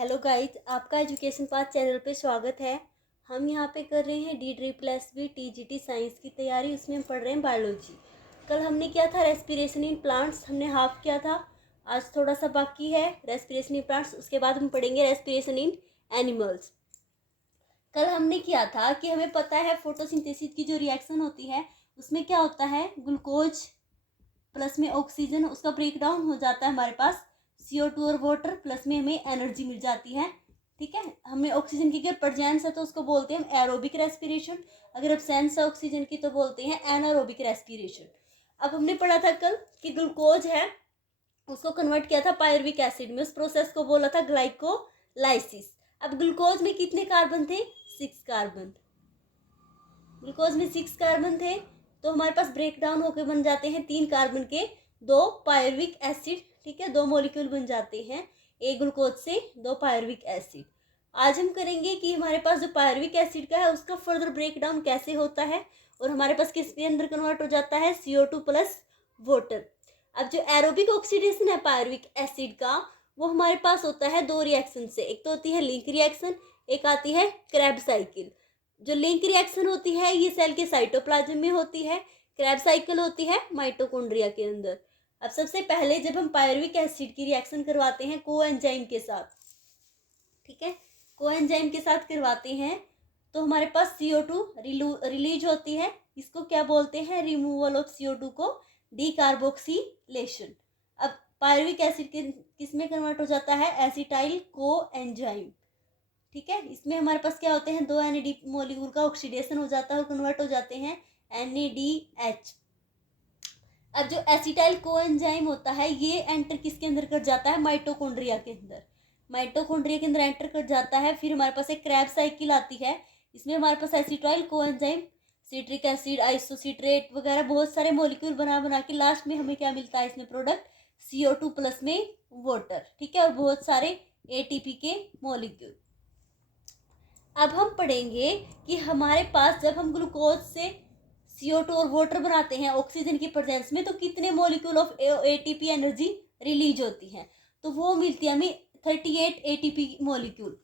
Hello guys, आपका education path channel पे स्वागत है। हम यहाँ पे कर रहे हैं DREE+B TGT साइंस की तैयारी। उसमें हम पढ़ रहे हैं बायोलॉजी। कल हमने किया था रेस्पिरेशन इन प्लांट्स, हमने हाफ किया था। आज थोड़ा सा बाकी है रेस्पिरेशन इन प्लांट्स। उसके बाद हम पढ़ेंगे रेस्पिरेशन इन एनिमल्स। कल हमने किया था कि हमें पता है फोटोसिंथेसिस की जो रिएक्शन होती है उसमें क्या होता है, ग्लूकोज प्लस में ऑक्सीजन, उसका ब्रेक डाउन हो जाता है हमारे पास CO2 और वाटर, प्लस में हमें एनर्जी मिल जाती है। ठीक है, हमें ऑक्सीजन की अगर प्रेजेंस है तो उसको बोलते हैं हम एरोबिक रेस्पिरेशन, अगर एब्सेंस है ऑक्सीजन की तो बोलते हैं एनारोबिक रेस्पिरेशन। अब हमने पढ़ा था कल कि ग्लूकोज है उसको कन्वर्ट किया था पायरुविक एसिड में, उस प्रोसेस को बोला था ग्लाइकोलाइसिस। अब ग्लूकोज में कितने कार्बन थे? 6 कार्बन। ग्लूकोज में 6 कार्बन थे तो हमारे पास ब्रेक डाउन होकर बन जाते हैं 3 कार्बन के 2 पायरुविक एसिड। ठीक है, 2 मॉलिक्यूल बन जाते हैं एक ग्लूकोज से 2 पायरुविक एसिड। आज हम करेंगे कि हमारे पास जो पायरुविक एसिड का है उसका फर्दर ब्रेक डाउन कैसे होता है और हमारे पास किसके अंदर कन्वर्ट हो जाता है, CO2 प्लस वाटर। अब जो एरोबिक ऑक्सीडेशन है पायरुविक एसिड का, वो हमारे पास होता है 2 रिएक्शन से। एक तो होती है लिंक रिएक्शन, एक आती है क्रेब्स साइकिल। जो लिंक रिएक्शन होती है ये सेल के साइटोप्लाज्म में होती है, क्रेब्स साइकिल होती है माइटोकॉन्ड्रिया के अंदर। अब सबसे पहले जब हम पायरुविक एसिड की रिएक्शन करवाते हैं कोएंजाइम के साथ, ठीक है, कोएंजाइम के साथ करवाते हैं तो हमारे पास CO2 रिलीज होती है। इसको क्या बोलते हैं? रिमूवल ऑफ CO2 को डीकार्बोक्सिलेशन। अब पायरुविक एसिड किस में कन्वर्ट हो जाता है? Acetyl coenzyme. ठीक है, इसमें हमारे पास क्या होते हैं, 2 NAD मॉलिक्यूल का ऑक्सीडेशन हो जाता है और कन्वर्ट हो जाते हैं NADH। अब जो एसिटाइल कोएंजाइम होता है ये एंटर किसके अंदर कर जाता है? माइटोकॉन्ड्रिया के अंदर। माइटोकॉन्ड्रिया के अंदर एंटर कर जाता है। फिर हमारे पास एक क्रेब्स साइकिल आती है, इसमें हमारे पास acetyl coenzyme, citric acid, isocitrate वगैरह बहुत सारे मॉलिक्यूल बना बना के लास्ट में हमें क्या मिलता है इसमें प्रोडक्ट? CO2 प्लस में वाटर। ठीक है, और बहुत सारे ATP के मॉलिक्यूल। अब हम पढ़ेंगे कि हमारे पास जब हम ग्लूकोज से CO2 और वाटर बनाते हैं ऑक्सीजन की प्रेजेंस में तो कितने molecule of ATP energy release होती है? तो वो मिलती है हमें 38 ATP मॉलिक्यूल।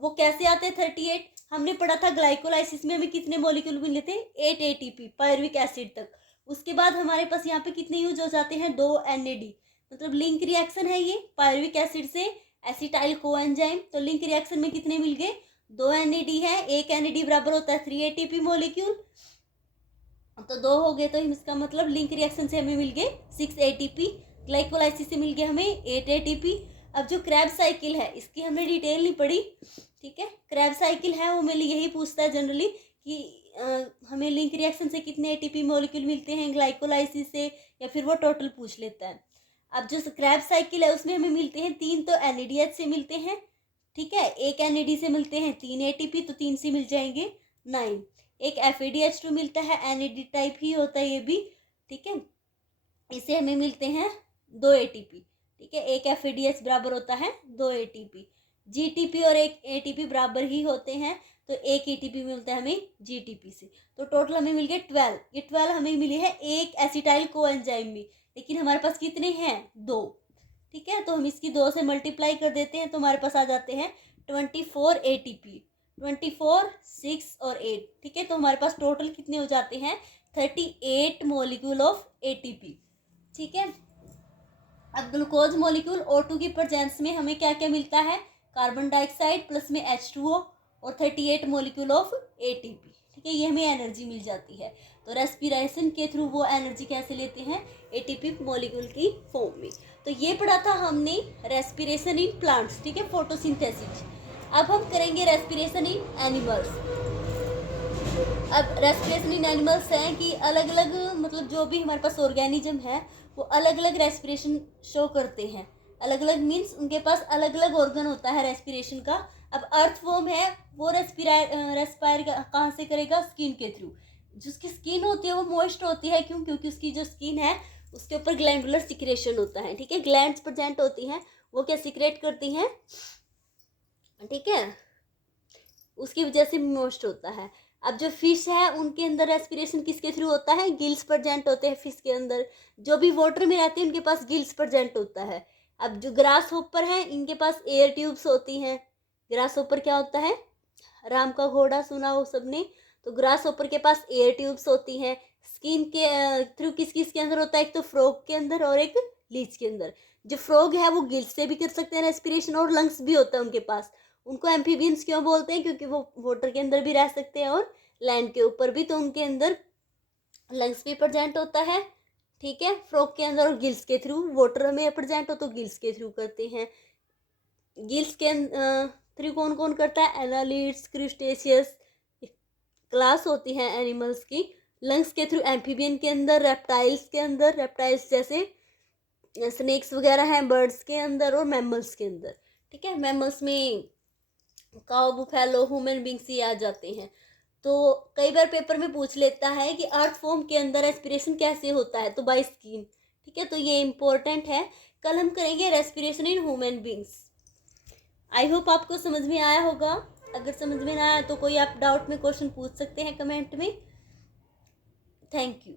वो कैसे आते हैं 38? हमने पढ़ा था ग्लाइकोलाइसिस में हमें कितने मॉलिक्यूल मिले थे? 8 ATP पायरुविक एसिड तक। उसके बाद हमारे पास यहाँ पे कितने यूज हो जाते हैं? 2 NAD। मतलब लिंक रिएक्शन है ये पायरुविक एसिड से एसिटाइल कोएंजाइम। तो लिंक रिएक्शन में कितने मिल गए? 2 NAD है, एक NAD बराबर होता है 3 ATP मॉलिक्यूल, तो 2 हो गए। तो इसका मतलब लिंक रिएक्शन से हमें मिल गए 6 ATP, ग्लाइकोलाइसिस से मिल गए हमें 8 ATP। अब जो क्रेब्स साइकिल है इसकी हमने डिटेल नहीं पढ़ी। ठीक है, क्रेब्स साइकिल है वो मेरे यही पूछता है जनरली कि हमें लिंक रिएक्शन से कितने ATP मॉलिक्यूल मिलते हैं ग्लाइकोलाइसिस से, या फिर वो टोटल पूछ लेता है। अब जो क्रेब्स साइकिल है उसमें हमें मिलते हैं 3 तो NADH से मिलते हैं। ठीक है, एक NAD से मिलते हैं 3 ATP, तो 3 से मिल जाएंगे 9। एक FADH2 मिलता है, NAD टाइप ही होता है ये भी। ठीक है, इसे हमें मिलते हैं 2 ATP। ठीक है, एक FADH बराबर होता है 2 ATP। GTP और एक ATP बराबर ही होते हैं तो एक ATP मिलता है हमें GTP से। तो टोटल हमें मिल गए 12। ये 12 हमें मिली है एक एसिटाइल कोएंजाइम में, लेकिन हमारे पास कितने हैं? 2। ठीक है, तो हम इसकी 2 से मल्टीप्लाई कर देते हैं तो हमारे पास आ जाते हैं 24 ATP। 24, 6 और 8। ठीक है, तो हमारे पास टोटल कितने हो जाते हैं? 38 मॉलिक्यूल ऑफ ATP। ठीक है, अब ग्लूकोज मॉलिक्यूल O2 की प्रेजेंस में हमें क्या क्या मिलता है? कार्बन डाइऑक्साइड प्लस में H2O और 38 मॉलिक्यूल ऑफ ATP। ठीक है, ये हमें एनर्जी मिल जाती है। तो रेस्पिरेशन के थ्रू वो एनर्जी कैसे लेते हैं? ATP मॉलिक्यूल की फॉर्म में। तो ये पढ़ा था हमने रेस्पिरेशन इन प्लांट्स। ठीक है, फोटोसिंथेसिस। अब हम करेंगे रेस्पिरेशन इन एनिमल्स। अब रेस्पिरेशन इन एनिमल्स हैं कि अलग अलग, मतलब जो भी हमारे पास ऑर्गेनिज्म है वो अलग अलग रेस्पिरेशन शो करते हैं। अलग अलग मीन्स उनके पास अलग अलग ऑर्गन होता है रेस्पिरेशन का। अब अर्थवॉर्म है वो रेस्पायर कहाँ से करेगा? स्किन के थ्रू। जिसकी स्किन होती है वो मॉइस्ट होती है, क्यों? क्योंकि उसकी जो स्किन है उसके ऊपर ग्लैंडुलर सिक्रेशन होता है। ठीक है, ग्लैंड्स प्रेजेंट होती हैं, वो क्या सिक्रेट करती हैं? ठीक है, उसकी वजह से मॉइस्ट होता है। अब जो फिश है उनके अंदर रेस्पिरेशन किसके थ्रू होता है? गिल्स प्रेजेंट होते हैं फिश के अंदर। जो भी वाटर में रहते हैं उनके पास गिल्स प्रेजेंट होता है। अब जो ग्रास होपर हैं इनके पास एयर ट्यूब्स होती हैं। ग्रास होपर क्या होता है? राम का घोड़ा सुना हो सबने। तो ग्रास होपर के पास एयर ट्यूब्स होती हैं। स्किन के थ्रू किस किस के अंदर होता है? एक तो फ्रॉग के अंदर और एक लीच के अंदर। जो फ्रॉग है वो गिल्स से भी कर सकते हैं रेस्पिरेशन, और लंग्स भी होता है उनके पास। उनको एम्फीबियंस क्यों बोलते हैं? क्योंकि वो वाटर के अंदर भी रह सकते हैं और लैंड के ऊपर भी, तो उनके अंदर लंग्स भी प्रेजेंट होता है। ठीक है, फ्रॉग के अंदर और गिल्स के थ्रू। वाटर में प्रेजेंट हो तो गिल्स के थ्रू करते हैं। गिल्स के थ्रू कौन कौन करता है? एनालिड्स, क्रूस्टेशियस क्लास होती है एनिमल्स की। लंग्स के थ्रू एम्फीबियन के अंदर, रेप्टाइल्स के अंदर, रेप्टाइल्स जैसे स्नेक्स वगैरह हैं, बर्ड्स के अंदर और मैमल्स के अंदर। ठीक है, मैमल्स में काऊ, बुफेलो, ह्यूमन बींग्स ये आ जाते हैं। तो कई बार पेपर में पूछ लेता है कि अर्थ फॉर्म के अंदर रेस्पिरेशन कैसे होता है, तो बाय स्किन। ठीक है, तो ये इम्पोर्टेंट है। कल हम करेंगे respiration in human beings. I hope आपको समझ में आया होगा। अगर समझ में ना आया तो कोई आप डाउट में क्वेश्चन पूछ सकते हैं कमेंट में। Thank you.